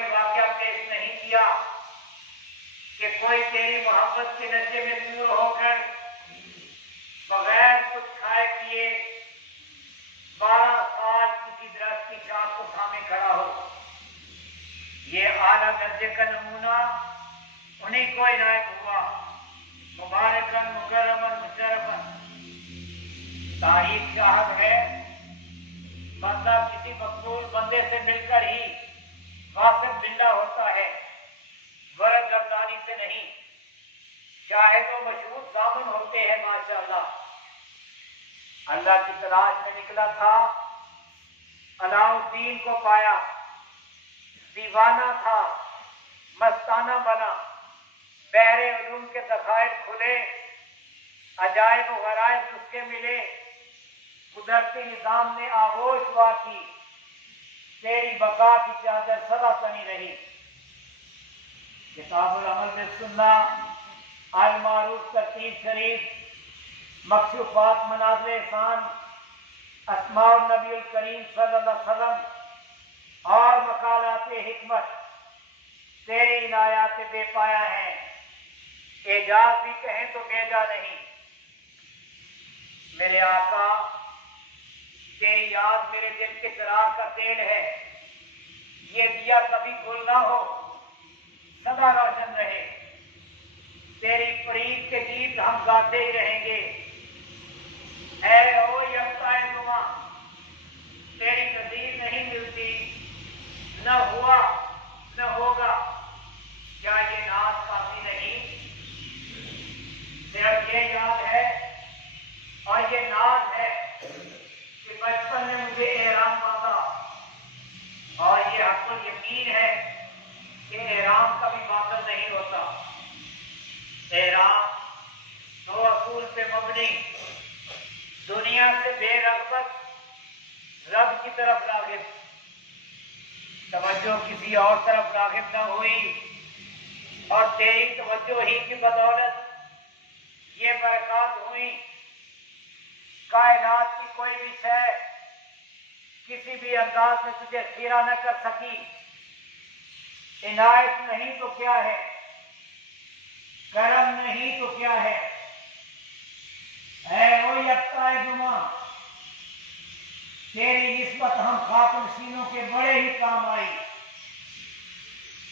کوئی واقعہ پیش نہیں کیا کہ کوئی تیری محبت کے نشے میں چور ہو کر بغیر کچھ کھائے پیے 12 سال کسی درخت کی شاخ کو تھامے کھڑا ہو۔ یہ اعلیٰ درجے کا نمونہ انہیں کو عنایت ہوا، مبارکاً مکرماً مشرفاً۔ تاریخ شاہد ہے، بندہ کسی مقبول بندے سے مل کر ہی واصف باللہ ہوتا ہے، ورد گردانی سے نہیں۔ شاہد و مشہود ضامن ہوتے ہیں ماشاءاللہ۔ اللہ کی تلاش میں نکلا تھا، علاء الدین کو پایا، دیوانہ تھا، مستانہ بنا، بحر علوم کے ذخائر کھلے، عجائب و غرائب اس کے ملے، قدرتی نظام نے آغوش وا کی، تیری بقا کی چادر سدا تنی رہی۔ کتاب العمل بالسنہ، المعروف ترتیب شریف، مکشوفات مناظر احسان، اسماء النبی الکریم صلی اللہ علیہ وسلم اور مقالات حکمت تیری عنایات بے پایا ہیں، اعجاز بھی کہیں تو بیجا نہیں۔ میرے آقا، تیری یاد میرے دل کے چراغ کا تیل ہے، یہ دیا کبھی گل نہ ہو، سدا روشن رہے۔ تیری فرید کے گیت ہم گاتے ہی رہیں گے۔ اے او یکتائے نما، تیری نظیر نہیں ملتی، نہ ہوا نہ ہوگا، کیا یہ ناز کافی نہیں؟ صرف یہ یاد ہے اور یہ ناز ہے کہ بچپن میں مجھے احرام باندھا، اور یہ حق الیقین ہے کہ احرام کبھی باطل نہیں ہوتا۔ احرام 2 اصول پہ مبنی، دنیا سے بے رغبت، رب کی طرف راغب، توجہ کسی اور طرف راغب نہ ہوئی، اور تیری توجہ ہی کی بدولت یہ برکات ہوئی۔ کائنات کی کوئی بھی شے کسی بھی انداز میں تجھے خیرہ نہ کر سکی۔ عنایت نہیں تو کیا ہے، کرم نہیں تو کیا ہے۔ اے او یکتائے جمعہ، تیری نسبت ہم خاک نشینوں کے بڑے ہی کام آئی،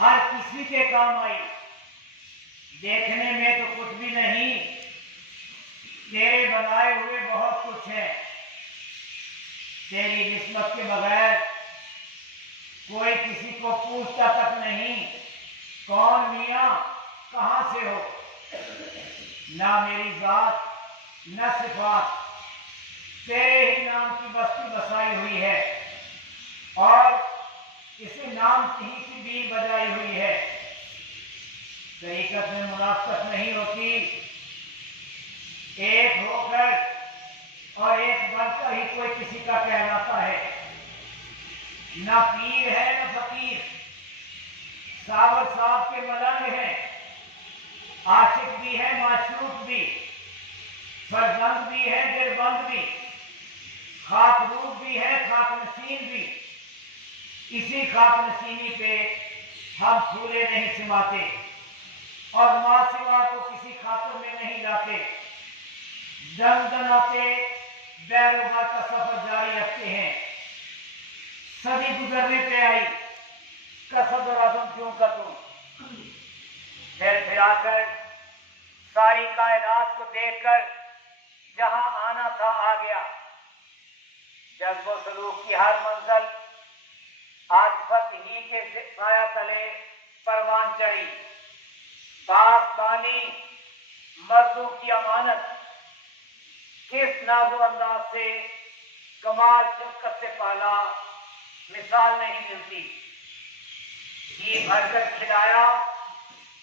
ہر کسی کے کام آئی۔ دیکھنے میں تو کچھ بھی نہیں، تیرے بنائے ہوئے بہت کچھ ہے۔ تیری نسبت کے بغیر کوئی کسی کو پوچھتا تک نہیں، کون میاں، کہاں سے ہو؟ نہ میری ذات نہ صفات، تیرے ہی نام کی بستی بسائی ہوئی ہے، اور اسی نام کی ہی کی بیل بجائی ہوئی ہے۔ طریقت میں منافقت نہیں ہوتی، ایک ہو کر اور ایک بن کر ہی کوئی کسی کا کہلاتا ہے۔ نہ پیر ہے نہ فقیر، ساور صاحب کے ملنگ ہیں، عاشق بھی ہے معشوق بھی، فرزند بھی ہے دلبند بھی، خاک روب بھی ہے خاک نشین بھی۔ اسی خاک نشینی پہ ہم پھولے نہیں سماتے، اور ماں سوا کو کسی خاطر میں نہیں لاتے۔ دم دناتے بیروبار کا سفر جاری رکھتے ہیں۔ صدی گزرنے پہ آئی، قصد اور عزم کیوں کا تم؟ پھر آ کر ساری کائنات کو دیکھ کر جہاں آنا تھا آ گیا۔ جذب و سلوک کی ہر منزل آج بت ہی کے سایہ تلے پروان چڑھی۔ باغ بانی مردوں کی امانت کس ناز و انداز سے کمال شفقت سے پالا، مثال نہیں ملتی۔ جی بھر کر کھلایا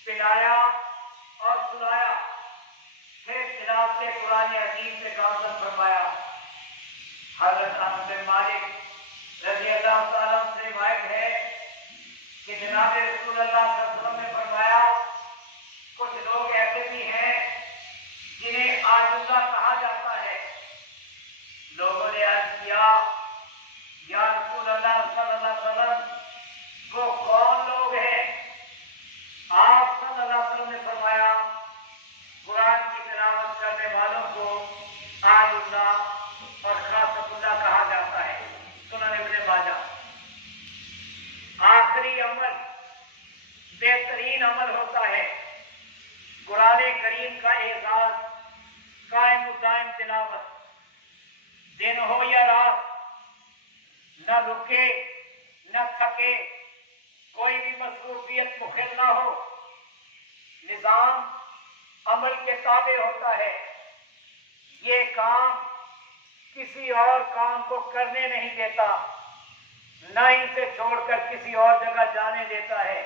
پلایا اور سلایا، پھر خلاف سے قرآن عظیم سے گامزن فرمایا۔ حضرت انس بن مالک رضی اللہ تعالیٰ عنہ سے روایت ہے کہ جناب رسول اللہ صلی اللہ علیہ وسلم نے فرمایا، کچھ لوگ ایسے بھی ہیں جنہیں عاجزہ کہا جاتا ہے۔ لوگوں نے عرض کیا، یا رسول اللہ صلی اللہ علیہ وسلم، وہ کون لوگ رکے نہ تھکے، کوئی بھی مصروفیت مخل نہ ہو، نظام عمل کے تابع ہوتا ہے، یہ کام کسی اور کام کو کرنے نہیں دیتا، نہ اسے چھوڑ کر کسی اور جگہ جانے دیتا ہے۔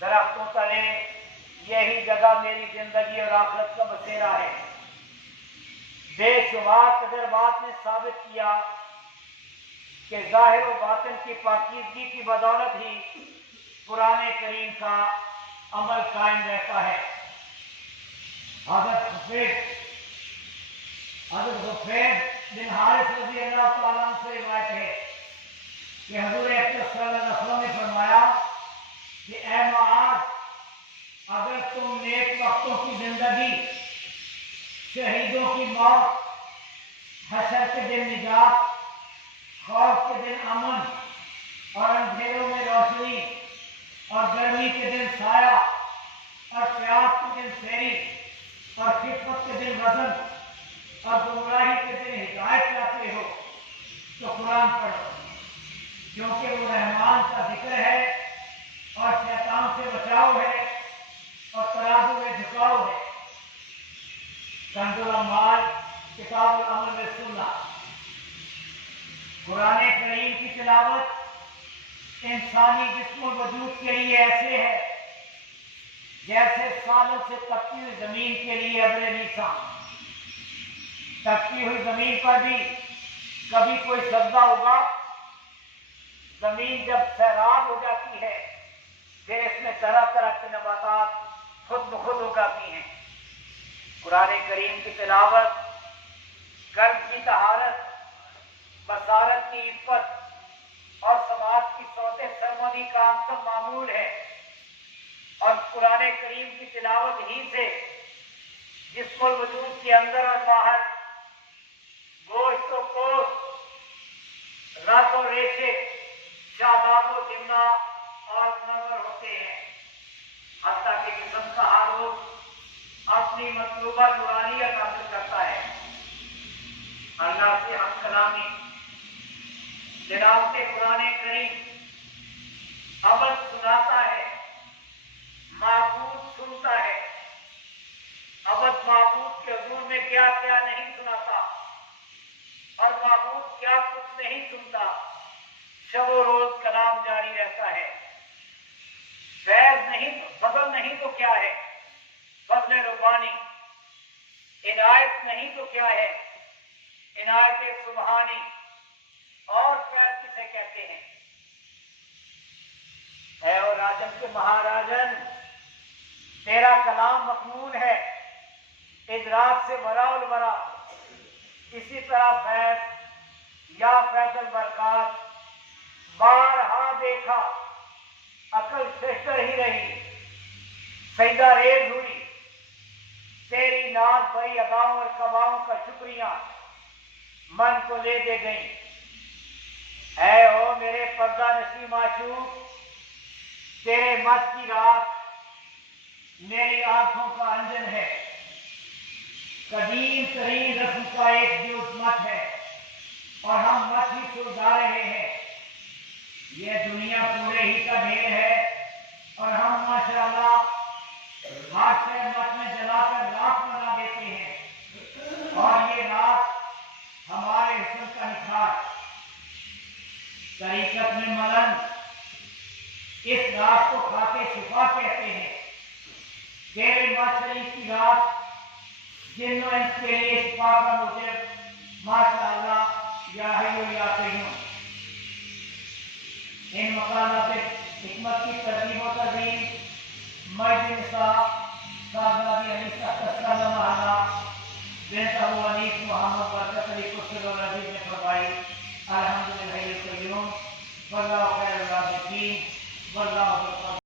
درختوں تلے یہی جگہ میری زندگی اور آخرت کا بسیرا ہے۔ بے شمار تجربات نے ثابت کیا کہ ظاہر و باطن کی پاکیزگی کی بدولت ہی قرآن کریم کا عمل قائم رہتا ہے۔ حضرت حفیظ بن حارث رضی اللہ تعالیٰ عنہ سے روایت ہے کہ حضور اکرم صلی اللہ علیہ وسلم نے فرمایا کہ اے معاذ، اگر تم نیک وقتوں کی زندگی، شہیدوں کی موت، حشر کے دن نجات، خوف کے دن امن، اور اندھیروں میں روشنی، اور گرمی کے دن سایہ، اور پیاس کے دن سیری، اور خفت کے دن وزن، اور گمراہی کے دن ہدایت چاہتے ہو تو قرآن پڑھو، کیونکہ وہ رحمان کا ذکر ہے اور شیطان سے بچاؤ ہے اور ترازو میں جھکاؤ ہے۔ کنز الاموال کتاب العمل بالسنہ۔ قرآن کریم کی تلاوت انسانی جسم و وجود کے لیے ایسے ہے جیسے سالوں سے تپتی ہوئی زمین کے لیے ابر نیسان۔ تپتی ہوئی زمین پر بھی کبھی کوئی سبزہ ہوگا، زمین جب سیراب ہو جاتی ہے پھر اس میں طرح طرح کے نباتات خود بخود اگاتی ہیں۔ قرآن کریم کی تلاوت قلب کی طہارت، بصارت کی عفت اور سماعت کی صوت سرمدی کا انتم معمول ہے، اور قرآن کریم کی تلاوت ہی سے جسم الوجود کے اندر اور باہر، گوشت و پوست، رگ و ریشے، شاداب و جمنا اور منور ہوتے ہیں، حتیٰ کہ جسم کا ہر روز اپنی مطلوبہ نورانیت حاصل کرتا ہے۔ اللہ سے ہم کلامی، تلاوت قرآن کریم عبد سناتا ہے، معبود سنتا ہے۔ عبد معبود کے حضور میں کیا کیا نہیں سناتا، اور معبود کیا کچھ نہیں سنتا، شب و روز کلام جاری رہتا ہے۔ فیض نہیں، فضل نہیں تو کیا ہے، فضل ربانی۔ عنایت نہیں تو کیا ہے، عنایت سبحانی۔ اور فیض کسے کہتے ہیں؟ اے اور راجن کے مہاراجن، تیرا کلام مقنون ہے، ادراک سے برا البرا۔ اسی طرح فیض یا فیض البرکات بارہا دیکھا، عقل ششدر ہی رہی، سجدہ ریز ہوئی، تیری ناز بھری اداؤں اور قباؤں کا شکریہ من کو لے دے گئی۔ اے او میرے پردہ نشی معشوق، تیرے مت کی رات میری آنکھوں کا انجن ہے، قدیم ترین رسم کا ایک جز مت ہے، اور ہم مت ہی سلجھا رہے ہیں۔ یہ دنیا پورے ہی کا ڈھیر ہے، اور ہم ماشاءاللہ ہاتھ سے مت میں جلا کر لاکھ بنا دیتے ہیں، اور یہ رات ہمارے حسن کا نکھار۔ طریقت میں ملن اس رات کو کھاتے شفا کہتے ہیں۔ تیرے مت شریف کی رات جنوں انس کے لیے شفا کا موجب ماشاءاللہ یا حیو یا قیوم۔ ان مقامات حکمت کی ترتیب و ترمیم مجد نساء صاحبزادی انیسہ تسلیم محلہ بنت ابو انیس محمد برکت علی قصر و نجیب نے فرمائی، الحمدللہ القیوم واللہ خیر الرازقین واللہ